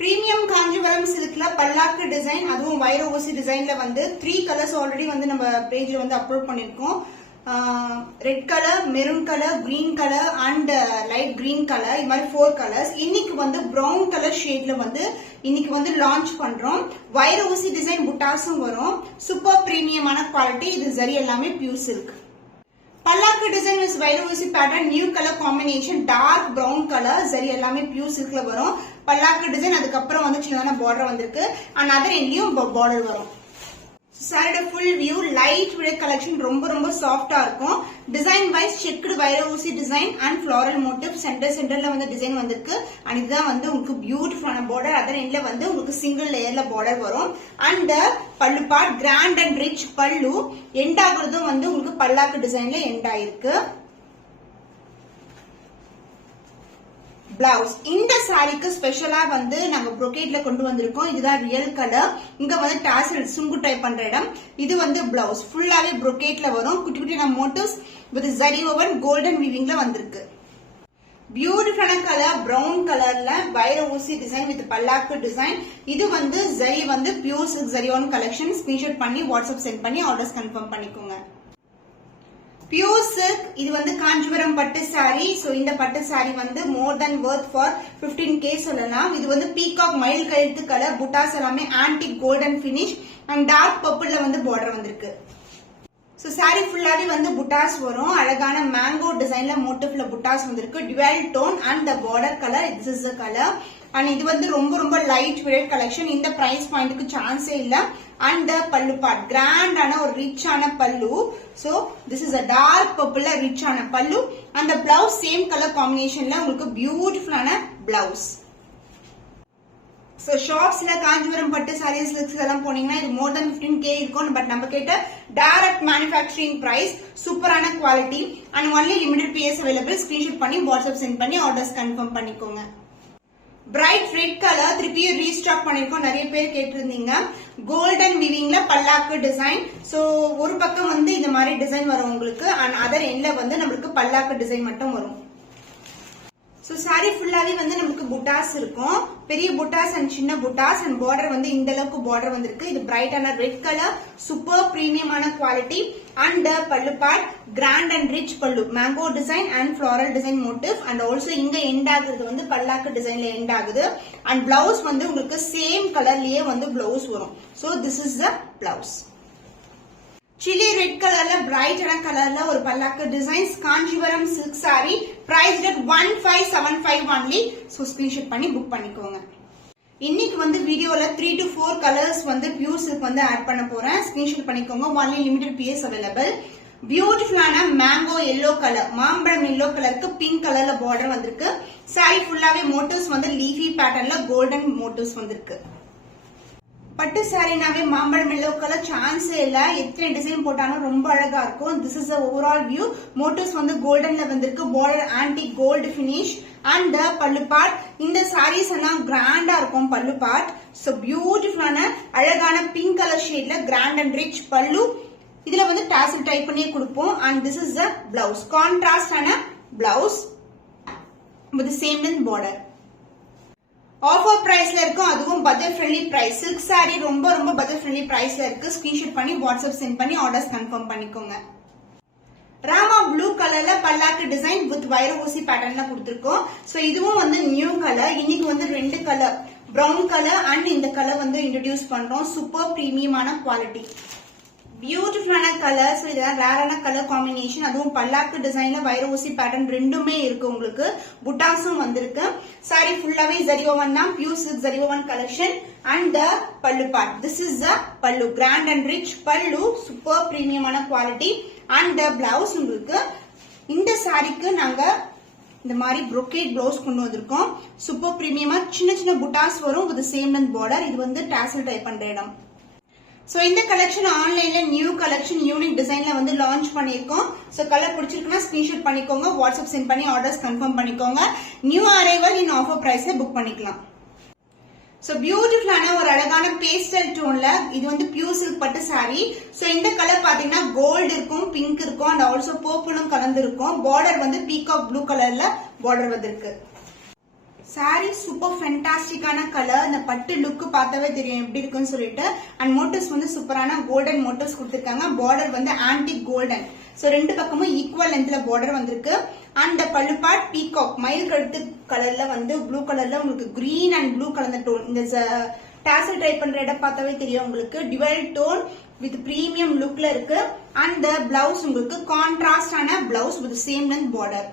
Premium Kanjivaram silkல பல்லாக்கு design அதுவும் வைர ஊசி டிசைன்ல வந்து 3 கலர்ஸ் ஆல்ரெடி வந்து நம்ம பேஜ்ல வந்து அப்லோட் பண்ணிருக்கோம். Red colour, maroon colour, green colour and light green colour, இது மாதிரி 4 கலர்ஸ். இன்னைக்கு வந்து பிரவுன் கலர் ஷேட்ல வந்து இன்னைக்கு வந்து லான்ச் பண்றோம். வைர ஊசி டிசைன் புட்டாஸும் வரும். சூப்பர் பிரீமியமான குவாலிட்டி. இது சரி எல்லாமே பியூர் சில்க். பல்லாக்கு டிசைன் இஸ் வைர ஊசி pattern, new colour combination, dark brown colour, சரி எல்லாமே பியூர் சில்க்ல வரும். பல்லாக்கு டிசைன் அதுக்கப்புறம் வந்து சின்னதான பார்டர் வந்திருக்கு. அண்ட் அதர் எண்ட்லயும் பார்டர் வரும். சாரியோட full view light weight collection, ரொம்ப சாஃப்டா இருக்கும். டிசைன் வைஸ் செக்குடு வைர ஊசி டிசைன் அண்ட் ஃபிளாரல் மோட்டிவ், சென்டர்ல வந்து டிசைன் வந்திருக்கு. அண்ட் இதுதான் வந்து உங்களுக்கு பியூட்டிஃபுல்லான பார்டர். அதர் எண்ட்ல வந்து உங்களுக்கு சிங்கிள் லேயர்ல பார்டர் வரும். அண்ட் பல்லு பார்ட் கிராண்ட் அண்ட் ரிச் பல்லு, எண்ட் ஆகுறதும் வந்து உங்களுக்கு பல்லாக்கு டிசைன்ல எண்ட் ஆயிருக்கு. பிளவுஸ் இந்த சாரிக்கு ஸ்பெஷலா வந்து நாங்க ப்ரோகேட்ல கொண்டு வந்திருக்கோம். இதுதான் ரியல் கலர். இங்க வந்து டாசல் சுங்கு டைப் பண்ற இடம். இது வந்து பிளவுஸ் ஃபுல்லாவே ப்ரோகேட்ல வரும். குட்டி குட்டி motifs with zari woven golden வீவிங்ல வந்திருக்கு. பியூட்டிஃபுல்லான கலர் பிரவுன் கலர்ல வைர ஊசி டிசைன் வித் பல்லாக்கு டிசைன். இது வந்து ஜரி வந்து pure silk zari own collection. Screenshot பண்ணி வாட்ஸ்அப் சென்ட் பண்ணி ஆர்டர்ஸ் கன்ஃபார்ம் பண்ணிக்கோங்க. பியூர் சில்க் இது வந்து காஞ்சிபுரம் பட்டு சாரி. சோ இந்த பட்டு சாரி வந்து மோர் தென் வர்த் ஃபார் 15K சொல்லலாம். இது வந்து பீகாக் மயில் கழுத்து கலர், புட்டாஸ் எல்லாமே antique golden finish and dark பர்பிள்ல வந்து பார்டர் வந்திருக்கு. சோ சாரி ஃபுல்லாவே வந்து புட்டாஸ் வரும். அழகான மேங்கோ டிசைன்ல மோட்டிவ்ல புட்டாஸ் வந்திருக்கு. Dual tone and the border colour, this is the colour. And இது வந்து ரொம்ப லைட் வெயிட் கலெக்ஷன். இந்த பிரைஸ் பாயிண்ட்க்கு சான்ஸே இல்ல. அண்ட் பல்லு பார்ட் கிராண்டான ஒரு ரிச்சான பல்லு. So this is a dark பர்பிள்ல ரிச்சான பல்லு. அந்த பிளவுஸ் சேம் கலர் காம்பினேஷன்ல உங்களுக்கு பியூட்டிஃபுல்லான பிளவுஸ். சோ ஷாப்ஸ்ல காஞ்சிபுரம் பட்டு சாரீஸ் எல்லாம் போனீங்கன்னா இது மோர் தென் 15K இருக்கும். பட் நம்ம கேட்ட டைரக்ட் மேனுஃபேக்சரிங் பிரைஸ், சூப்பரான quality and only limited piece available. Screenshot பண்ணி வாட்ஸ்அப் சென்ட் பண்ணி ஆர்டர்ஸ் கன்ஃபார்ம் பண்ணிக்கோங்க. பிரைட் ரெட் கலர் திருப்பியும் ரீஸ்டாக் பண்ணிருக்கோம். நிறைய பேர் கேட்டிருந்தீங்க. கோல்டன் வீவிங்ல பல்லாக்கு டிசைன். சோ ஒரு பக்கம் வந்து இந்த மாதிரி டிசைன் வரும் உங்களுக்கு. அண்ட் அதர் எண்ட்ல வந்து நம்மளுக்கு பல்லாக்கு டிசைன் மட்டும் வரும். சோ சாரி ஃபுல்லாவே வந்து நமக்கு புட்டாஸ் இருக்கும். பெரிய புட்டாஸ் அண்ட் சின்ன புட்டாஸ் அண்ட் பார்டர் வந்து இந்த அளவுக்கு பார்டர் வந்திருக்கு. இது பிரைட்டான ரெட் கலர், சூப்பர் பிரீமியமான குவாலிட்டி. அண்ட் பல்லு பார்ட் கிராண்ட் அண்ட் ரிச் பல்லு, mango design and floral design motif. And also இங்க எண்ட் ஆகுறது வந்து பல்லாக்கு டிசைன்ல எண்ட் ஆகுது. அண்ட் பிளவுஸ் வந்து உங்களுக்கு சேம் கலர்லயே வந்து பிளவுஸ் வரும். So this is the blouse. Chilli red கலர்ல பிரைட்டான கலர்ல ஒரு பல்லாக்கு designs, Kanchipuram silk sari, price at 1575 only. So screenshot பண்ணி புக் பண்ணிக்கோங்க. இன்னைக்கு வந்து வீடியோல 3 to 4 கலர்ஸ் வந்து பியூர் சில்க் வந்து ஆட் பண்ண போறேன். ஸ்கிரீன்ஷாட் பண்ணிக்கோங்க. Only limited piece available. பியூட்டிஃபுல்லான மேங்கோ எல்லோ கலர், மாம்பழம் எல்லோ கலருக்கு பிங்க் கலர்ல பார்டர் வந்திருக்கு. சாரி ஃபுல்லாவே மோட்டிவ்ஸ் வந்து லீஃபி பேட்டர்ன்ல கோல்டன் மோட்டிவ்ஸ் வந்திருக்கு. பட்டு சாரினாவே மாம்பழம் எல்லோ கலர் சான்ஸே இல்ல. எத்தனை டிசைன் போட்டாலும் ரொம்ப அழகா இருக்கும். This is overall view. Motifs வந்து கோல்டன்ல வந்திருக்கு. Border antique gold finish and பல்லு பார்ட். இந்த சாரீஸ் எல்லாம் கிராண்டா இருக்கும் பல்லு பார்ட். சோ பியூட்டிஃபுல்லான அழகான பிங்க் கலர் ஷேட்ல கிராண்ட் அண்ட் ரிச் பல்லு. இதுல வந்து டாசல் டைப் பண்ணியே கொடுப்போம். And this is the blouse, கான்ட்ராஸ்டான blouse with same length border. Offer பிரைஸ்ல இருக்கும். அதுவும் budget friendly price. Silk sari ரொம்ப பட்ஜெட் ஃப்ரெண்ட்லி பிரைஸ்ல இருக்கு. ஸ்கிரீன்ஷாட் பண்ணி வாட்ஸ்அப் சென்ட் பண்ணி ஆர்டர்ஸ் கன்ஃபார்ம் பண்ணிக்கோங்க. ராமா ப்ளூ கலர்ல பல்லாக்கு டிசைன் வித் வைர ஊசி பேட்டர்ன்ல கொடுத்திருக்கோம். சோ இதுவும் வந்து நியூ கலர். இன்னைக்கு வந்து 2 கலர், பிரவுன் கலர் அண்ட் இந்த கலர் வந்து இன்ட்ரோடியூஸ் பண்றோம். சூப்பர் பிரீமியமான குவாலிட்டி, பியூட்டிஃபுல்லான கலர். சோ இதெல்லாம் ரேரான கலர் காம்பினேஷன். அதுவும் பல்லாக்கு டிசைன்ல வைர ஊசி பேட்டர்ன் ரெண்டுமே இருக்கு. உங்களுக்கு புட்டாஸும் வந்திருக்கு. சாரி ஃபுல்லாவே ஜரி ஓவன் தான், pure silk zari woven collection. And the பல்லு பார்ட், திஸ் இஸ் த பல்லு, கிராண்ட் அண்ட் ரிச் பல்லு, சூப்பர் பிரீமியமான குவாலிட்டி. அண்ட் த பிளவுஸ் உங்களுக்கு இந்த சாரிக்கு நாங்க இந்த மாதிரி brocade பிளவுஸ் கொண்டு வந்திருக்கோம். சூப்பர் பிரீமியமா சின்ன புட்டாஸ் வரும் வித் சேம் லென்த் பார்டர். இது வந்து டாசல் டைப் பண்ற இடம். சோ இந்த கலெக்ஷன் ஆன்லைன்ல நியூ கலெக்ஷன் யூனிக் டிசைன்ல வந்து லான்ச் பண்ணிருக்கோம். சோ கலர் பிடிச்சிருக்குன்னா ஸ்கிரீன்ஷாட் பண்ணிக்கோங்க. வாட்ஸ்அப் சென்ட் பண்ணி ஆர்டர்ஸ் கன்ஃபார்ம் பண்ணிக்கோங்க. நியூ அரைவல் இன் ஆஃபர் பிரைஸ்ல புக் பண்ணிக்கலாம். சோ பியூட்டிஃபுல்லான ஒரு அழகான பேஸ்டல் டோன்ல இது வந்து பியூர் சில்க் பட்டு சாரி. சோ இந்த கலர் பாத்தீங்கன்னா கோல்டு இருக்கும், பிங்க் இருக்கும் அண்ட் ஆல்சோ பர்பிளும் கலந்து இருக்கும். பார்டர் வந்து பீகாக் ப்ளூ கலர்ல பார்டர் வந்திருக்கு. சாரி சூப்பர் ஃபென்டாஸ்டிக்கான கலர். இந்த பட்டு லுக் பார்த்தாவே தெரியும் எப்படி இருக்குன்னு சொல்லிட்டு. அண்ட் மோட்டிவ்ஸ் வந்து சூப்பரான கோல்டன் மோட்டிவ்ஸ் கொடுத்திருக்காங்க. பார்டர் வந்து ஆன்டிக் கோல்டன். சோ ரெண்டு பக்கமும் ஈக்குவல் லென்த்ல பார்டர் வந்திருக்கு. அண்ட் பல்லு பார்ட் பீகாக் மயில் கழுத்து கலர்ல வந்து ப்ளூ கலர்ல உங்களுக்கு கிரீன் அண்ட் ப்ளூ கலந்த டோன். இந்த டாசல் ட்ரை பண்ற இடம் பார்த்தாவே தெரியும் உங்களுக்கு. டுவெல் டோன் வித் பிரீமியம் லுக்ல இருக்கு. அண்ட் பிளவுஸ் உங்களுக்கு கான்ட்ராஸ்டான blouse with same length border.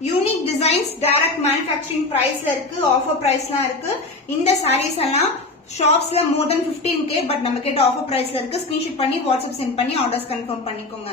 Unique designs direct manufacturing பிரைஸ்ல இருக்கு. ஆஃபர் பிரைஸ்லாம் இருக்கு. இந்த சாரீஸ் எல்லாம் ஷாப்ஸ்ல மோர் தென் 15K பட் நம்ம கிட்ட ஆஃபர் பிரைஸ்ல இருக்கு. ஸ்கிரீன்ஷாட் பண்ணி வாட்ஸ்அப் சென்ட் பண்ணி ஆர்டர்ஸ் கன்ஃபார்ம் பண்ணிக்கோங்க.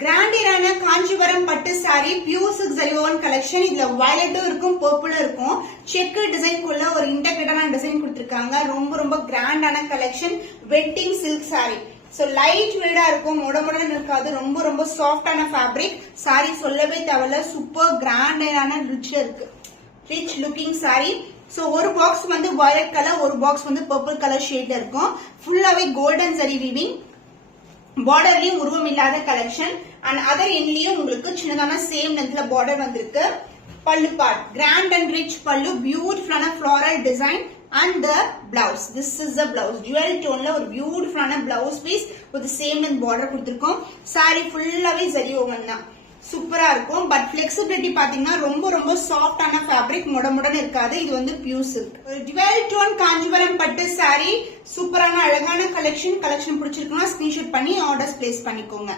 கிராண்டியரான காஞ்சிபுரம் பட்டு சாரி பியூர் சில்க் ஜரிவோன் கலெக்ஷன். இதுல வயலட்டும் இருக்கும் பர்பிளும் இருக்கும். செக்கு டிசைன்குள்ள ஒரு இன்டகிரேட்டான டிசைன் கொடுத்திருக்காங்க. ரொம்ப ரொம்ப கிராண்டான collection. Wedding silk sorry. So light வெயிட்டா இருக்கும். முடமுடன் இருக்காது. ரொம்ப ரொம்ப சாஃப்டான ஃபேப்ரிக். சாரி சொல்லவே தேவையில்ல. சூப்பர் கிராண்டான ரிச் இருக்கு. Rich looking sorry. சோ ஒரு பாக்ஸ் வந்து வயலட் கலர், ஒரு பாக்ஸ் வந்து பர்பிள் கலர் ஷேட்ல இருக்கும். ஃபுல்லாவே கோல்டன் ஜரி வீவிங். பார்டர்லயும் உருவம் இல்லாத கலெக்ஷன். அண்ட் அதர் எண்ட்லயும் உங்களுக்கு சின்னதான சேம் லென்த்ல பார்டர் வந்திருக்கு. பல்லு பார்ட் கிராண்ட் அண்ட் ரிச் பல்லு. பியூட்டிஃபுல்லான floral design. And the blouse. This is the blouse. Jewel tone la ஒரு பியூட்டிஃபுல்லான blouse piece with the same length border கொடுத்திருக்கோம். saree ஃபுல்லாவே zari woven தான். சூப்பரா இருக்கும். பட் flexibility பாத்தீங்கன்னா ரொம்ப ரொம்ப சாஃப்டான ஃபேப்ரிக். முடமுடன் இருக்காது. இது வந்து pure silk. Dual tone Kanchipuram பட்டு saree. சூப்பரான அழகான கலெக்ஷன். கலெக்ஷன் பிடிச்சிருக்குன்னா ஸ்கிரீன்ஷாட் பண்ணி ஆர்டர்ஸ் பிளேஸ் பண்ணிக்கோங்க.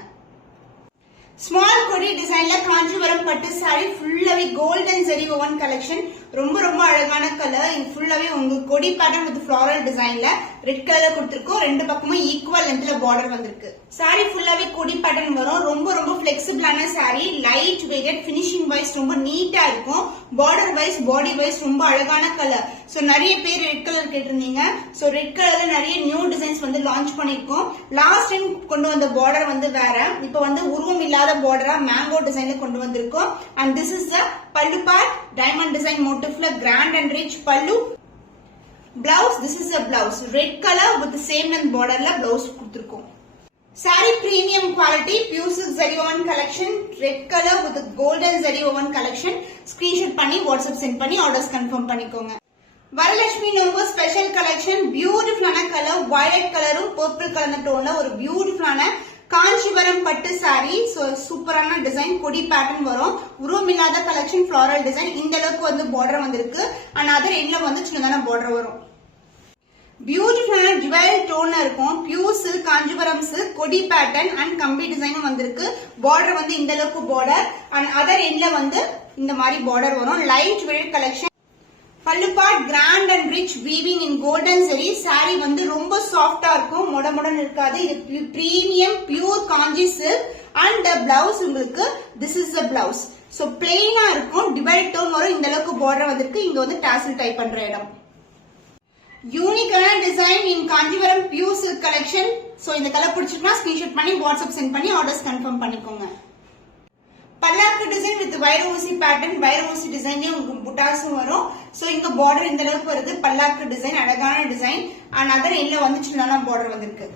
ஸ்மால் கொடி டிசைன்ல காஞ்சிபுரம் பட்டு சாரி. ஃபுல்லாவே கோல்டன் ஜரி ஓவன் கலெக்ஷன். ரொம்ப ரொம்ப அழகான கலர். இது ஃபுல்லாவே உங்க கொடி பேட்டர்ன் வித் ஃபிளாரல் டிசைன்ல ரெட் கலர் கொடுத்திருக்கோம். ரெண்டு பக்கமும் ஈக்குவல் லென்த்ல பார்டர் வந்திருக்கு. சாரி ஃபுல்லாவே கொடி பேட்டர்ன் வரும். ரொம்ப ரொம்ப பிளெக்சிபிளான sari. Light weighted. Finishing wise ரொம்ப நீட்டா இருக்கும். பார்டர் வைஸ் பாடி வைஸ் ரொம்ப அழகான கலர். சோ நிறைய பேர் ரெட் கலர் கேட்டிருந்தீங்க. சோ ரெட் கலர்ல நிறைய நியூ டிசைன்ஸ் வந்து லான்ச் பண்ணிருக்கோம். லாஸ்ட் டைம் கொண்டு வந்த பார்டர் வந்து வேற. இப்ப வந்து உருவம் இல்லாத பார்டரா மேங்கோ டிசைன்ல கொண்டு வந்திருக்கோம். அண்ட் திஸ் இஸ் த பல்லு பார்ட். டைமண்ட் டிசைன் மோட்டிவ்ல கிராண்ட் அண்ட் ரிச் பல்லு. Blouse this is a blouse. Red colour with same length பார்டர்ல பிளவுஸ் கொடுத்திருக்கோம். Sari premium quality pure silk zari woven collection. Red colour with golden zari woven collection. Screenshot பண்ணி WhatsApp send பண்ணி orders confirm பண்ணிக்கோங்க. வரலட்சுமி நோம்பு special collection. பியூட்டிஃபுல்லான colour. Violet கலரும் purple colour டோன்ல ஒரு பியூட்டிஃபுல்லான காஞ்சிபுரம் பட்டு சாரி. சூப்பரான டிசைன். கொடி பேட்டர்ன் வரும். உருவம் இல்லாத கலெக்ஷன். Floral design. இந்த அளவுக்கு வந்து பார்டர் வந்திருக்கு. அண்ட் அதர் எண்ட்ல வந்து சின்னதான பார்டர் வரும். பியூட்டிஃபுல்லான ஜுவல் டோன்ல இருக்கும். Pure silk Kanchipuram silk. கொடி பேட்டர்ன் அண்ட் கம்பி டிசைனும் வந்திருக்கு. பார்டர் வந்து இந்த அளவுக்கு பார்டர். அண்ட் அதர் எண்ட்ல வந்து இந்த மாதிரி பார்டர் வரும். Light weight collection. பல்லு part grand and rich weaving in golden சரி. சாரி வந்து ரொம்ப சாஃப்டா இருக்கும். முடமுடன் இருக்காது. இது premium pure Kanchi silk. And blouse உங்களுக்கு this is the blouse. So பிளெயினா இருக்கும். டிவைட் டோன் வரும். இந்த அளவுக்கு பார்டர் வந்திருக்கு. இங்க வந்து டாசல் டைப் பண்ற இடம். யூனிக்கான design in Kanchipuram pure silk collection. So இந்த கலர் பிடிச்சிருக்கா ஸ்கிரீன்ஷாட் பண்ணி வாட்ஸ்அப் சென்ட் பண்ணி ஆர்டர்ஸ் கன்ஃபார்ம் பண்ணிக்கோங்க. பல்லாக்கு டிசைன் வித் வைர ஊசி பேட்டர்ன். வைர ஊசி டிசைன்லயே உங்களுக்கு புட்டாஸும் வரும். சோ இங்க பார்டர் இந்த அளவுக்கு வருது. பல்லாக்கு டிசைன் அழகான டிசைன். அண்ட் அதர் எண்ட்ல வந்து சின்னதான பார்டர் வந்திருக்கு.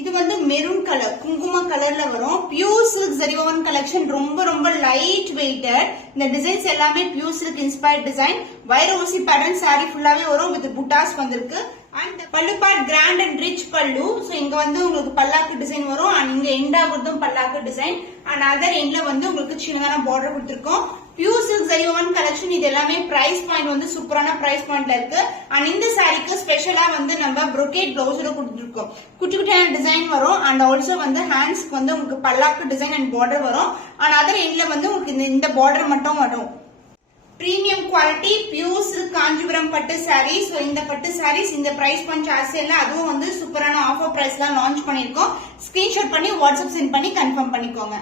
இது வந்து மெரூன் கலர் குங்கும கலர்ல வரும். Pure silk zari woven collection. ரொம்ப ரொம்ப லைட் வெயிட்டட். இந்த டிசைன்ஸ் எல்லாமே பியூர் சில்க் இன்ஸ்பயர்ட் டிசைன். வைர ஊசி பேட்டர்ன் சாரி ஃபுல்லாவே வரும். வித் புட்டாஸ் வந்திருக்கு. அண்ட் பல்லு பார்ட் கிராண்ட் அண்ட் ரிச் பல்லு. சோ இங்க வந்து உங்களுக்கு பல்லாக்கு டிசைன் வரும். அண்ட் இங்க end ஆகுறதும் palak design. And other எண்ட்ல வந்து உங்களுக்கு சின்னதான பார்டர் கொடுத்திருக்கோம். Pure silk zari woven collection. இது எல்லாமே பிரைஸ் பாயிண்ட் வந்து சூப்பரான பிரைஸ் பாயிண்ட்ல இருக்கு. அண்ட் இந்த சாரிக்கு ஸ்பெஷலா வந்து நம்ம ப்ரோகேட் பிளவுஸ் கொடுத்துருக்கோம். குட்டி குட்டியான டிசைன் வரும். அண்ட் ஆல்சோ வந்து ஹேண்ட்ஸ்க்கு வந்து உங்களுக்கு பல்லாக்கு டிசைன் அண்ட் பார்டர் வரும். அண்ட் அதர் எண்ட்ல வந்து உங்களுக்கு இந்த பார்டர் மட்டும் வரும். Premium quality pure silk Kanchipuram பட்டு சாரி. சோ இந்த பட்டு சாரீஸ் இந்த பிரைஸ் பாயிண்ட் சார்ஜ்ல அதுவும் வந்து சூப்பரான ஆஃபர் பிரைஸ்ல லான்ச் பண்ணிருக்கோம். ஸ்கிரீன்ஷாட் பண்ணி வாட்ஸ்அப் சென்ட் பண்ணி கன்ஃபார்ம் பண்ணிக்கோங்க.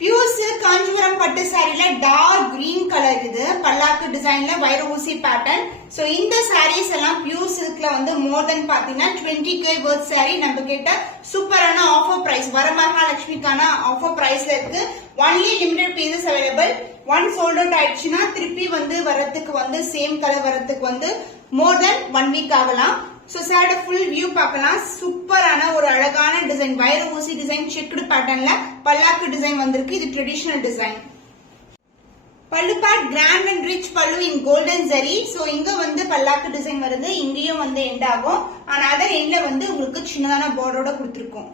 பியூர் சில்க் காஞ்சிபுரம் பட்டு சாரில டார்க் கிரீன் கலர். இது பல்லாக்கு டிசைன்ல வைர ஊசி பேட்டர்ன். சோ இந்த சாரீஸ் எல்லாம் பியூர் சில்க்ல வந்து மோர் தென் பாத்தீங்கன்னா 20K வர்த் சாரி நம்ம கிட்ட சூப்பரான ஆஃபர் பிரைஸ் வரமகாலட்சுமிக்கான ஆஃபர் பிரைஸ்ல இருக்கு. Only limited pieces available. One sold out ஆயிடுச்சுன்னா திருப்பி வந்து வரதுக்கு வந்து சேம் கலர் வரதுக்கு வந்து மோர் தென் 1 வீக் ஆகலாம். சோ சாரோட ஃபுல் வியூ பார்க்கலாம். சூப்பரான ஒரு அழகான டிசைன். வைர ஊசி டிசைன் செக்குடு பேட்டர்ன்ல பல்லாக்கு டிசைன் வந்திருக்கு. இது ட்ரெடிஷனல் டிசைன். பல்லு பார்ட் கிராண்ட் அண்ட் ரிச் பல்லு இன் கோல்டன் ஜரி. சோ இங்க வந்து பல்லாக்கு டிசைன் வருது, இங்கேயும் வந்து எண்ட் ஆகும். ஆனா அதர் எண்ட்ல வந்து உங்களுக்கு சின்னதான பார்டரோட கொடுத்திருக்கோம்.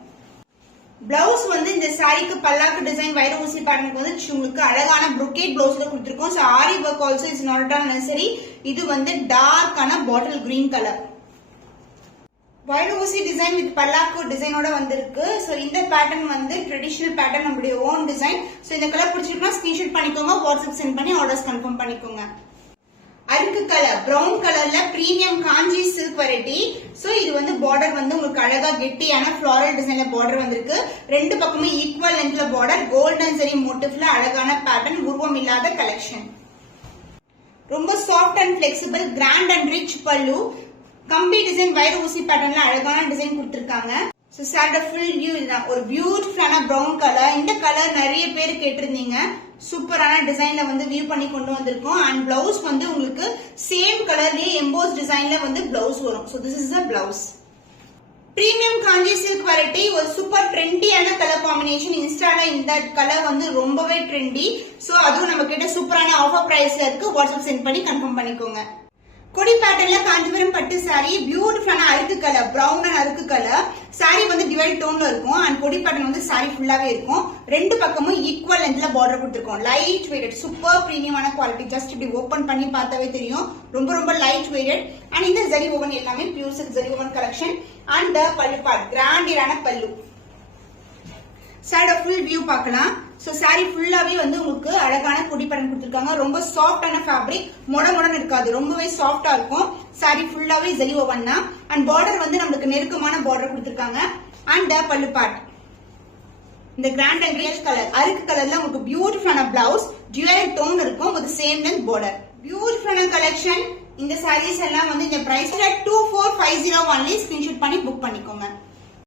பிளவுஸ் வந்து இந்த சாரிக்கு பல்லாக்கு டிசைன் வைர ஊசி பேட்டர்னுக்கு வந்து உங்களுக்கு அழகான brocade பிளவுஸ்ல கொடுத்திருக்கோம். So aari work also is not at all necessary. இது வந்து டார்க்கான பாட்டில் கிரீன் கலர் வைர ஊசி டிசைன் வித் பல்லாக்கு டிசைனோட வந்திருக்கு. சோ இந்த பேட்டர்ன் வந்து ட்ரெடிஷனல் பேட்டர்ன், நம்மளுடைய ஓன் டிசைன். சோ இந்த கலர் பிடிச்சிருக்குன்னா ஸ்கிரீன்ஷாட் பண்ணிக்கோங்க, வாட்ஸ்அப் சென்ட் பண்ணி ஆர்டர்ஸ் கன்ஃபார்ம் பண்ணிக்கோங்க. அருக்கு கலர் பிரவுன் கலர்ல பிரீமியம் காஞ்சி சில்க் வெரைட்டி. சோ இது வந்து பார்டர் வந்து உங்களுக்கு அழகா கெட்டியான ஃபிளாரல் டிசைன்ல பார்டர் வந்திருக்கு. ரெண்டு பக்கமே ஈக்குவல் லென்த்ல பார்டர், கோல்டன் ஜரி மோட்டிவ்ல அழகான பேட்டர்ன், உருவம் இல்லாத கலெக்ஷன். ரொம்ப soft and flexible grand and rich பல்லு, கம்பி டிசைன் வைர ஊசி பேட்டர்ன்ல அழகான டிசைன் கொடுத்திருக்காங்க. சோ சாரியோட ஃபுல் வியூ இதுதான். ஒரு பியூட்டிஃபுல்லான பிரவுன் கலர். இந்த கலர் நிறைய பேர் கேட்டிருந்தீங்க. சூப்பரான டிசைன்ல வந்து வியூ பண்ணி கொண்டு வந்திருக்கோம். அண்ட் பிளவுஸ் வந்து உங்களுக்கு சேம் கலர்லயே எம்போஸ் டிசைன்ல வந்து பிளவுஸ் வரும். So this is a blouse. Premium Kanchi silk variety, ஒரு சூப்பர் ட்ரெண்டியான கலர் காம்பினேஷன். இன்ஸ்டால இந்த கலர் வந்து ரொம்பவே ட்ரெண்டி. சோ அதுவும் நம்ம கிட்ட சூப்பரான ஆஃபர் பிரைஸ்ல இருக்கு. வாட்ஸ்அப் சென்ட் பண்ணி கன்ஃபார்ம் பண்ணிக்கோங்க. கொடி பேட்டர்ன்ல காஞ்சிபுரம் பட்டு சாரி, பியூட்டிஃபுல்லான அருக்கு கலர், பிரவுன் அண்ட் அருக்கு கலர். சாரி வந்து டிவைட் டோன்ல இருக்கும். அண்ட் கொடி பேட்டர்ன் வந்து சாரி ஃபுல்லாவே இருக்கும். ரெண்டு பக்கமும் ஈக்குவல் லென்த்ல பார்டர் கொடுத்திருக்கோம். லைட் வெயிட்டட், சூப்பர் பிரீமியமான குவாலிட்டி. ஜஸ்ட் இப்படி ஓபன் பண்ணி பார்த்தாவே தெரியும், ரொம்ப ரொம்ப லைட் வெயிட்டட். அண்ட் இந்த ஜரி ஓவன் எல்லாமே pure silk zari woven collection. And பல்லு பார்ட் கிராண்டியரான பல்லு. சாரியோட ஃபுல் வியூ பார்க்கலாம். சோ சாரி ஃபுல்லாவே வந்து உங்களுக்கு அழகான கொடி பேட்டர்ன் கொடுத்திருக்காங்க. ரொம்ப சாஃப்டான ஃபேப்ரிக், மொடமொடன்னு இருக்காது, ரொம்பவே சாஃப்டா இருக்கும். சாரி ஃபுல்லாவே ஜரி ஓவன் தான். அண்ட் பார்டர் வந்து நமக்கு நெருக்கமான பார்டர் கொடுத்திருக்காங்க. அண்ட் பல்லு பார்ட் இந்த கிராண்ட் அண்ட் ரிச் கலர் அருக்கு கலர்ல உங்களுக்கு பியூட்டிஃபுல்லான பிளவுஸ், டியூவல் டோன் இருக்கும் வித் சேம் லென்த் பார்டர். பியூட்டிஃபுல்லான கலெக்ஷன். இந்த சாரீஸ் எல்லாம் வந்து இந்த பிரைஸ்ல 2450 ஒன்லி. ஸ்கிரீன்ஷாட் பண்ணி புக் பண்ணிக்கோங்க.